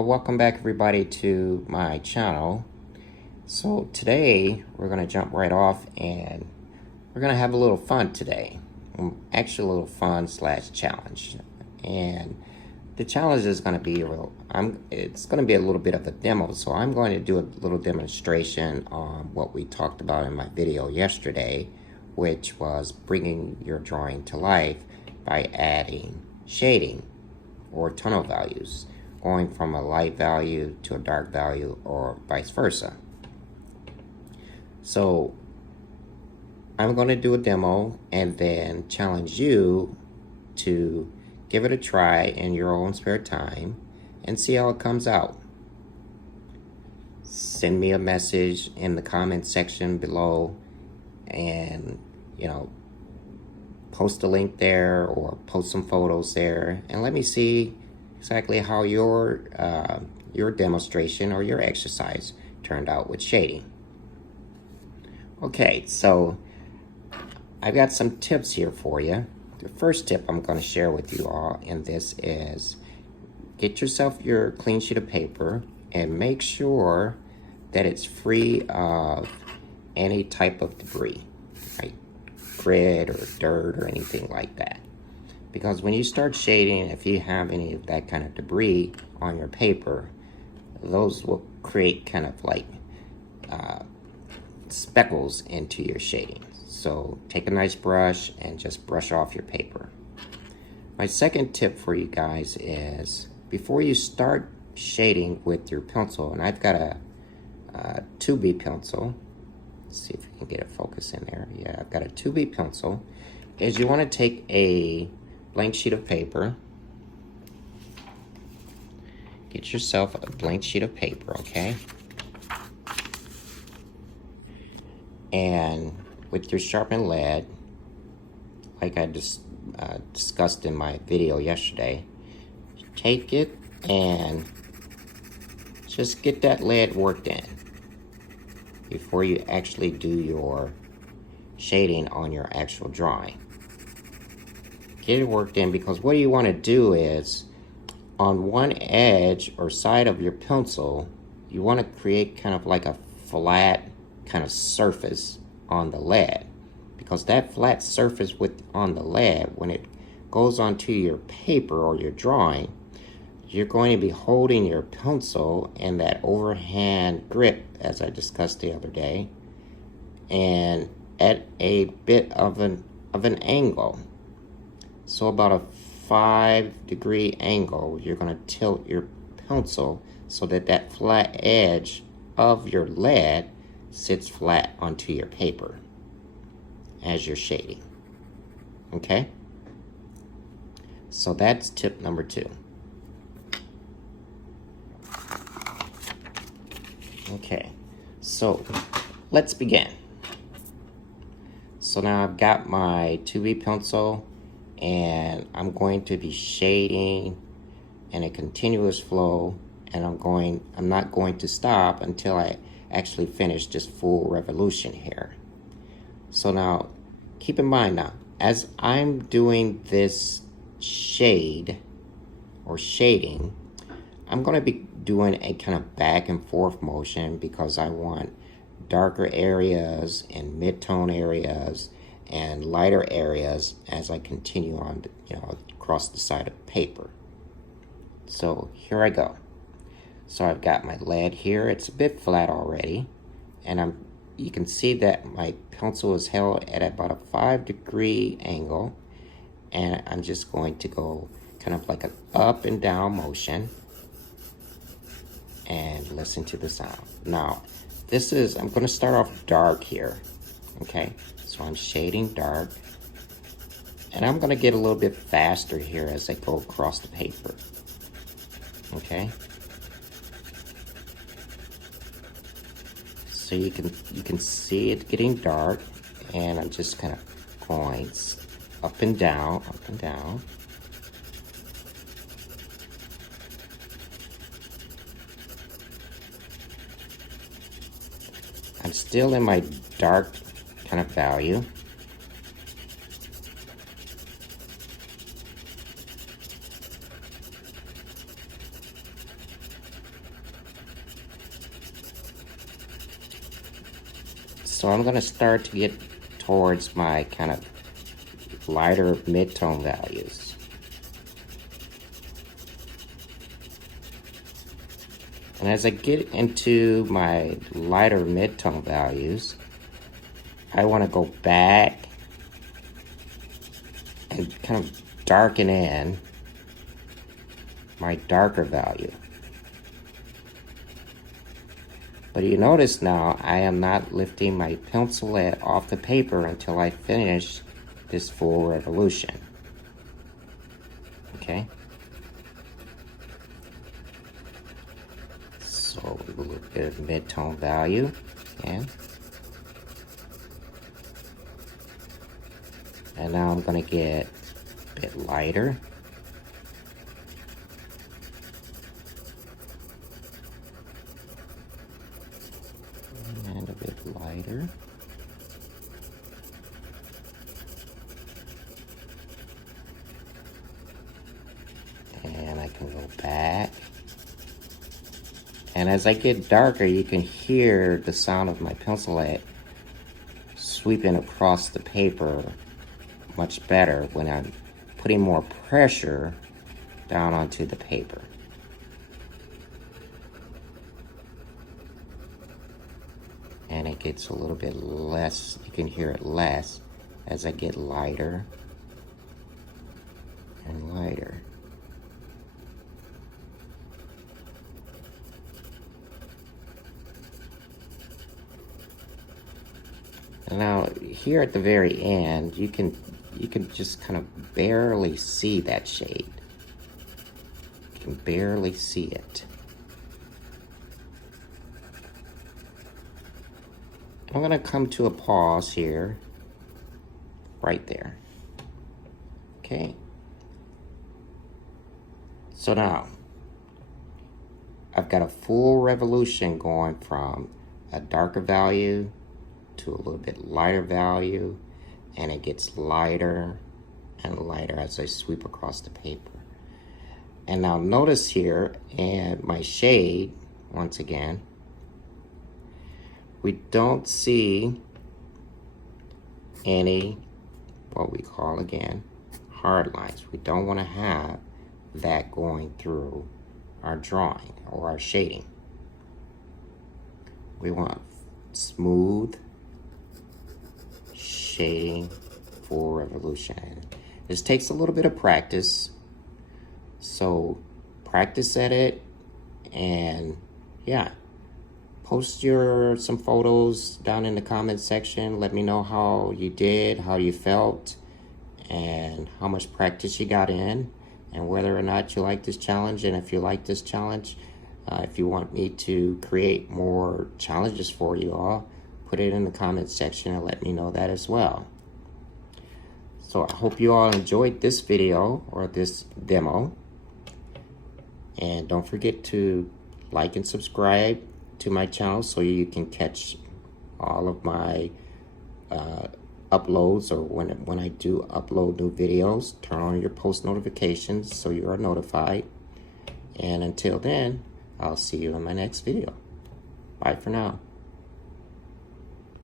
Well, welcome back everybody to my channel. So today we're going to jump right off and we're going to have a little fun today. Actually a little fun slash challenge. And the challenge is going to be it's going to be a little bit of a demo. So I'm going to do a little demonstration on what we talked about in my video yesterday, which was bringing your drawing to life by adding shading or tunnel values, going from a light value to a dark value or vice versa. So I'm going to do a demo and then challenge you to give it a try in your own spare time and see how it comes out. Send me a message in the comment section below and post a link there or post some photos there and let me see exactly how your demonstration or your exercise turned out with shading. Okay, so I've got some tips here for you. The first tip I'm going to share with you all in this is get yourself your clean sheet of paper and make sure that it's free of any type of debris, right? Grit or dirt or anything like that. Because when you start shading, if you have any of that kind of debris on your paper, those will create kind of like speckles into your shading. So take a nice brush and just brush off your paper. My second tip for you guys is before you start shading with your pencil, and I've got a 2B pencil. Let's see if we can get a focus in there. Yeah, I've got a 2B pencil. Is you want to take a blank sheet of paper. Get yourself a blank sheet of paper, okay? And with your sharpened lead, like I just discussed in my video yesterday, take it and just get that lead worked in before you actually do your shading on your actual drawing. Get it worked in, because what you want to do is on one edge or side of your pencil, you want to create kind of like a flat kind of surface on the lead, because that flat surface on the lead, when it goes onto your paper or your drawing, you're going to be holding your pencil in that overhand grip, as I discussed the other day, and at a bit of an angle. So about a 5-degree angle, you're going to tilt your pencil so that that flat edge of your lead sits flat onto your paper as you're shading. Okay? So that's tip number 2. Okay, so let's begin. So now I've got my 2B pencil and I'm going to be shading in a continuous flow, and I'm not going to stop until I actually finish this full revolution here. So now keep in mind, now as I'm doing this shade or shading, I'm going to be doing a kind of back and forth motion because I want darker areas and mid-tone areas and lighter areas as I continue on, across the side of the paper. So here I go. So I've got my lead here. It's a bit flat already, and you can see that my pencil is held at about a 5-degree angle, and I'm just going to go kind of like an up and down motion and listen to the sound. Now, I'm going to start off dark here, okay? So I'm shading dark, and I'm going to get a little bit faster here as I go across the paper, okay? So you can see it getting dark, and I'm just kind of going up and down, up and down. I'm still in my dark kind of value. So I'm going to start to get towards my kind of lighter mid-tone values. And as I get into my lighter mid-tone values, I want to go back and kind of darken in my darker value. But you notice now I am not lifting my pencil lead off the paper until I finish this full revolution. Okay? So a little bit of mid-tone value again. And now I'm going to get a bit lighter. And a bit lighter. And I can go back. And as I get darker, you can hear the sound of my pencil lead sweeping across the paper much better when I'm putting more pressure down onto the paper. And it gets a little bit less, you can hear it less as I get lighter and lighter. Now here at the very end, you can just kind of barely see that shade. You can barely see it. I'm going to come to a pause here, right there. Okay. So now, I've got a full revolution going from a darker value to a little bit lighter value, and it gets lighter and lighter as I sweep across the paper. And now notice here, and my shade, once again, we don't see any, what we call again, hard lines. We don't want to have that going through our drawing or our shading. We want smooth shading full revolution. This takes a little bit of practice, so practice at it, and yeah, post some photos down in the comment section. Let me know how you did, how you felt, and how much practice you got in, and whether or not you like this challenge. And if you like this challenge, if you want me to create more challenges for you all, put it in the comment section and let me know that as well. So I hope you all enjoyed this video or this demo. And don't forget to like and subscribe to my channel so you can catch all of my uploads, or when I do upload new videos. Turn on your post notifications so you are notified. And until then, I'll see you in my next video. Bye for now.